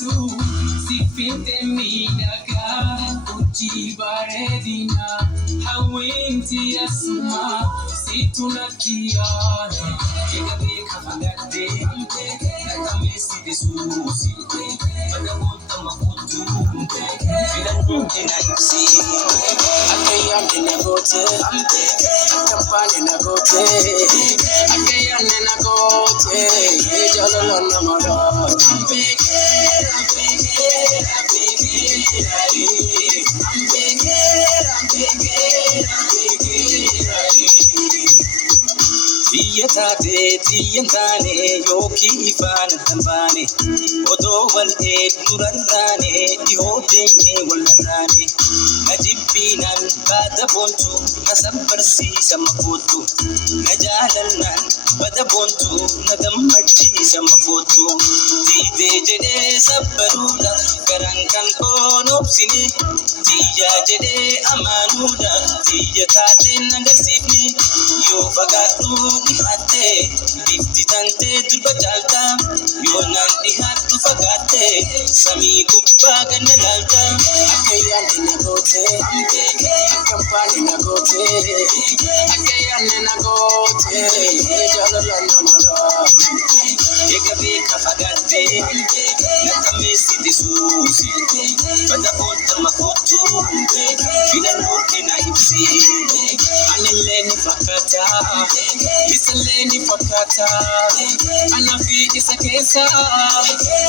tu sifinte minaga uji baredina hawinti asuma situna kiara egabe kafagade nakamesi desusi pada monta makutu bila nunge na ipsi akayande na gote kampane na gote akayande na gote jalala na mara Tiyentane yoki ifan tambane odowal nurarane dihodenge walrane najibbinan bada bontu nasabbarsi samafotu najalalnan bada bontu nagammachi samafotu tide jede sabbaruda garankan konopsini tiya jede amanuda tiya taten nagasibni yo bagatu dihate bifti tante durba jalta yo nan dihatu fagate sami gubba ganna lalta akayan nagote kampani nagote akayan nagote jalala namara egabe kafagate nakamesi desusi pada bonta makotu bila noke na ipsi aneleni fakata isaleni fakata anafi isakesa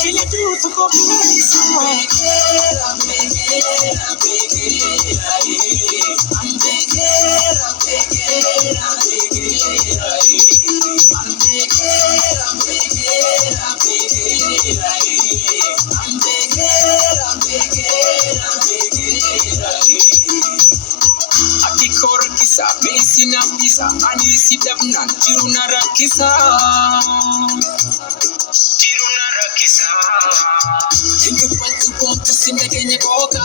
bila dutu kopisa Akikora kisa besi na pisa anisi dabnan jiruna rakisa Hindu patu pontu sinda kenya boka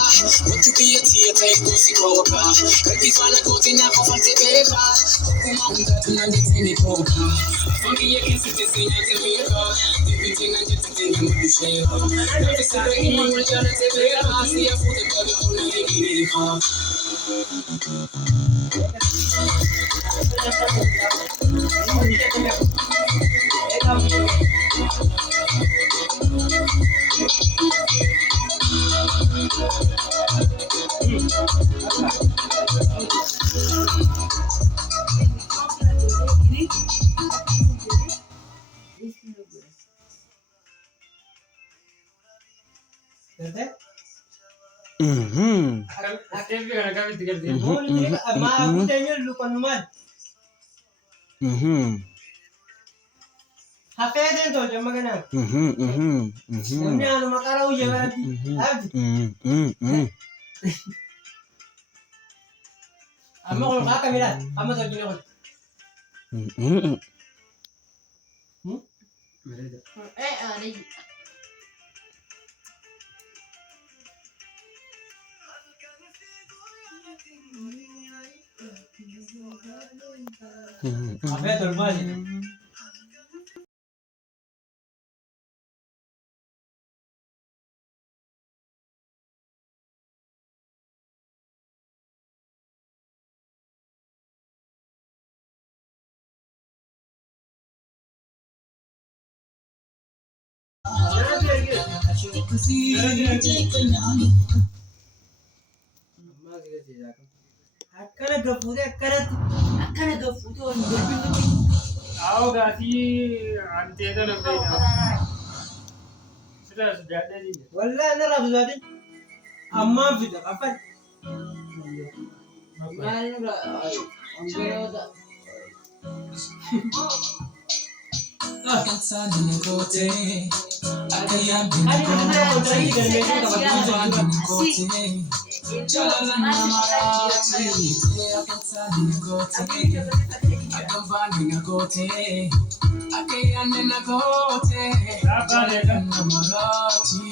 Watu kia tia taigo sikoka Kakifana kote na kofante beba Kuma hunda tunande tini koka Fungi ya kisi tisinya tebeka Tipitinga jeti tinga mabisheka Nafisara ima mwijana tebeka Siya fude kabe una hegirika Hafeden to jama gana. Namni anu makara uje barati. Abdi. Amma kalau kaka mila, amma to jina kon. Ada. Apa itu rumah ini? Akkana gafuudhe waan darbinu. Awo gatii anteeta nambeena. Sila sujaadha jiru. Wallahi ana raabsaadhe ammaan fida qafan. Maal nurra ongeroota. Kansani negote akayande jalala namarati akansani negote akavani negote akayande negote jalala namarati